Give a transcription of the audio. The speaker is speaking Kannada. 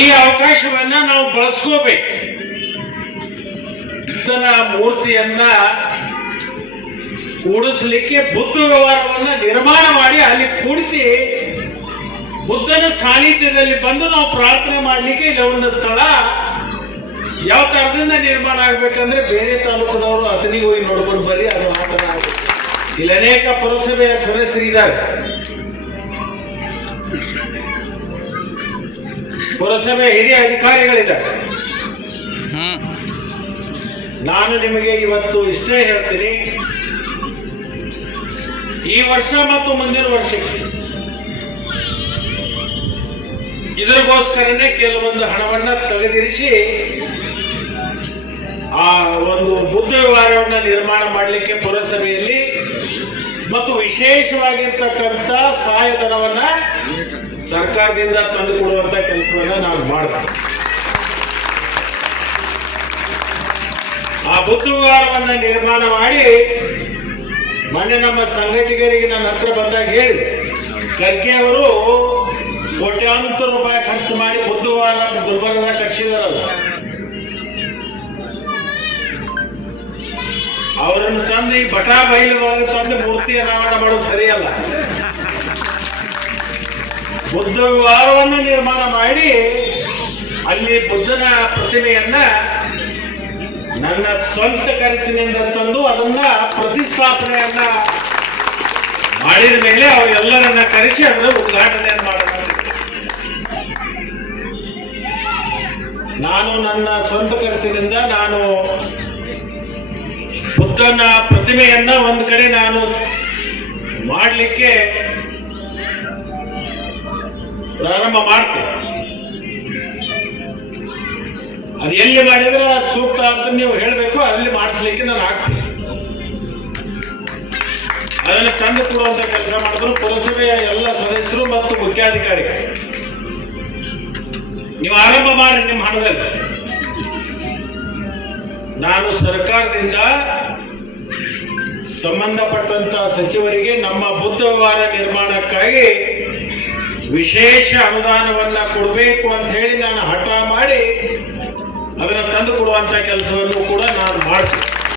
ಈ ಅವಕಾಶವನ್ನ ನಾವು ಬಳಸ್ಕೋಬೇಕು. ಬುದ್ಧನ ಮೂರ್ತಿಯನ್ನ ಕೂಡಿಸ್ಲಿಕ್ಕೆ ಬುದ್ಧ ವ್ಯವಹಾರವನ್ನ ನಿರ್ಮಾಣ ಮಾಡಿ ಅಲ್ಲಿ ಕೂಡಿಸಿ ಬುದ್ಧನ ಸಾನ್ನಿಧ್ಯದಲ್ಲಿ ಬಂದು ನಾವು ಪ್ರಾರ್ಥನೆ ಮಾಡಲಿಕ್ಕೆ ಇಲ್ಲ, ಒಂದು ಸ್ಥಳ ಯಾವ ತರದಿಂದ ನಿರ್ಮಾಣ ಆಗ್ಬೇಕಂದ್ರೆ ಬೇರೆ ತಾಲೂಕದವರು ಅತನಿಗೆ ಹೋಗಿ ನೋಡ್ಕೊಂಡು ಬರ್ರಿ, ಅದು ಆ ಥರ ಆಗುತ್ತೆ. ಇಲ್ಲಿ ಅನೇಕ ಪುರಸಭೆಯ ಸದಸ್ಯರಿದ್ದಾರೆ ಪುರಸಭೆ ಹಿರಿಯ ಅಧಿಕಾರಿಗಳಿದ್ದಾರೆ. ನಾನು ನಿಮಗೆ ಇವತ್ತು ಇಷ್ಟೇ ಹೇಳ್ತೀನಿ. ಈ ವರ್ಷ ಮತ್ತು ಮುಂದಿನ ವರ್ಷಕ್ಕೆ ಇದಕ್ಕೋಸ್ಕರನೇ ಕೆಲವೊಂದು ಹಣವನ್ನ ತೆಗೆದಿರಿಸಿ ಆ ಒಂದು ಬುದ್ಧ ವ್ಯವಹಾರವನ್ನ ನಿರ್ಮಾಣ ಮಾಡಲಿಕ್ಕೆ ಪುರಸಭೆಯಲ್ಲಿ ಮತ್ತು ವಿಶೇಷವಾಗಿರ್ತಕ್ಕಂಥ ಸಹಾಯಧನವನ್ನ ಸರ್ಕಾರದಿಂದ ತಂದು ಕೊಡುವಂತ ಕೆಲಸವನ್ನ ನಾವು ಮಾಡ್ತೀವಿ. ಆ ಬುದ್ಧಿವಾರವನ್ನ ನಿರ್ಮಾಣ ಮಾಡಿ ಮೊನ್ನೆ ನಮ್ಮ ಸಂಘಟಕರಿಗೆ ನನ್ನ ಹತ್ರ ಬಂದಾಗ ಹೇಳಿ ಖರ್ಗೆ ಅವರು ಕೋಟ್ಯಾಂತರ ರೂಪಾಯಿ ಖರ್ಚು ಮಾಡಿ ಬುದ್ಧವಾರ ವ್ಯವಹಾರ ಗುಲ್ಬರ್ಗದ ಕಟ್ಸಿದಾರಲ್ಲ ಅವರನ್ನು ತಂದು ಈ ಬಟಾ ಬೈಲು ಒಳಗೆ ತಂದು ಮೂರ್ತಿ ಅನಾವರಣ ಮಾಡೋದು ಸರಿಯಲ್ಲ. ಬುದ್ಧ ವಿವಾರವನ್ನು ನಿರ್ಮಾಣ ಮಾಡಿ ಅಲ್ಲಿ ಬುದ್ಧನ ಪ್ರತಿಮೆಯನ್ನ ನನ್ನ ಸ್ವಂತ ಕರೆಸಿನಿಂದ ತಂದು ಅದನ್ನ ಪ್ರತಿಷ್ಠಾಪನೆಯನ್ನ ಮಾಡಿದ ಮೇಲೆ ಅವರೆಲ್ಲರನ್ನ ಕರೆಸಿ ಅದರ ಉದ್ಘಾಟನೆಯನ್ನು ಮಾಡಬೇಕು. ನಾನು ನನ್ನ ಸ್ವಂತ ಖರ್ಚಿನಿಂದ ನಾನು ಬುದ್ಧನ ಪ್ರತಿಮೆಯನ್ನ ಒಂದು ಕಡೆ ನಾನು ಮಾಡಲಿಕ್ಕೆ ಪ್ರಾರಂಭ ಮಾಡ್ತೇನೆ. ಅದು ಎಲ್ಲಿ ಮಾಡಿದ್ರೆ ಸೂಕ್ತ ಅಂತ ನೀವು ಹೇಳಬೇಕು, ಅಲ್ಲಿ ಮಾಡಿಸ್ಲಿಕ್ಕೆ ನಾನು ಆಗ್ತೀನಿ. ಅದನ್ನು ತಂದು ಕೊಡುವಂತ ಕೆಲಸ ಮಾಡಿದ್ರು ಪುರಸಭೆಯ ಎಲ್ಲ ಸದಸ್ಯರು ಮತ್ತು ಮುಖ್ಯಾಧಿಕಾರಿ ನೀವು ಆರಂಭ ಮಾಡಿ ನಿಮ್ಮ ಹಣದಲ್ಲಿ. ನಾನು ಸರ್ಕಾರದಿಂದ ಸಂಬಂಧಪಟ್ಟಂತ ಸಚಿವರಿಗೆ ನಮ್ಮ ಬುದ್ಧ ವ್ಯವಹಾರ ನಿರ್ಮಾಣಕ್ಕಾಗಿ ವಿಶೇಷ ಅನುದಾನವನ್ನ ಕೊಡಬೇಕು ಅಂತ ಹೇಳಿ ನಾನು ಹಠ ಮಾಡಿ ಅದನ್ನು ತಂದು ಕೊಡುವಂತ ಕೆಲಸವನ್ನು ಕೂಡ ನಾನು ಮಾಡ್ತೀನಿ.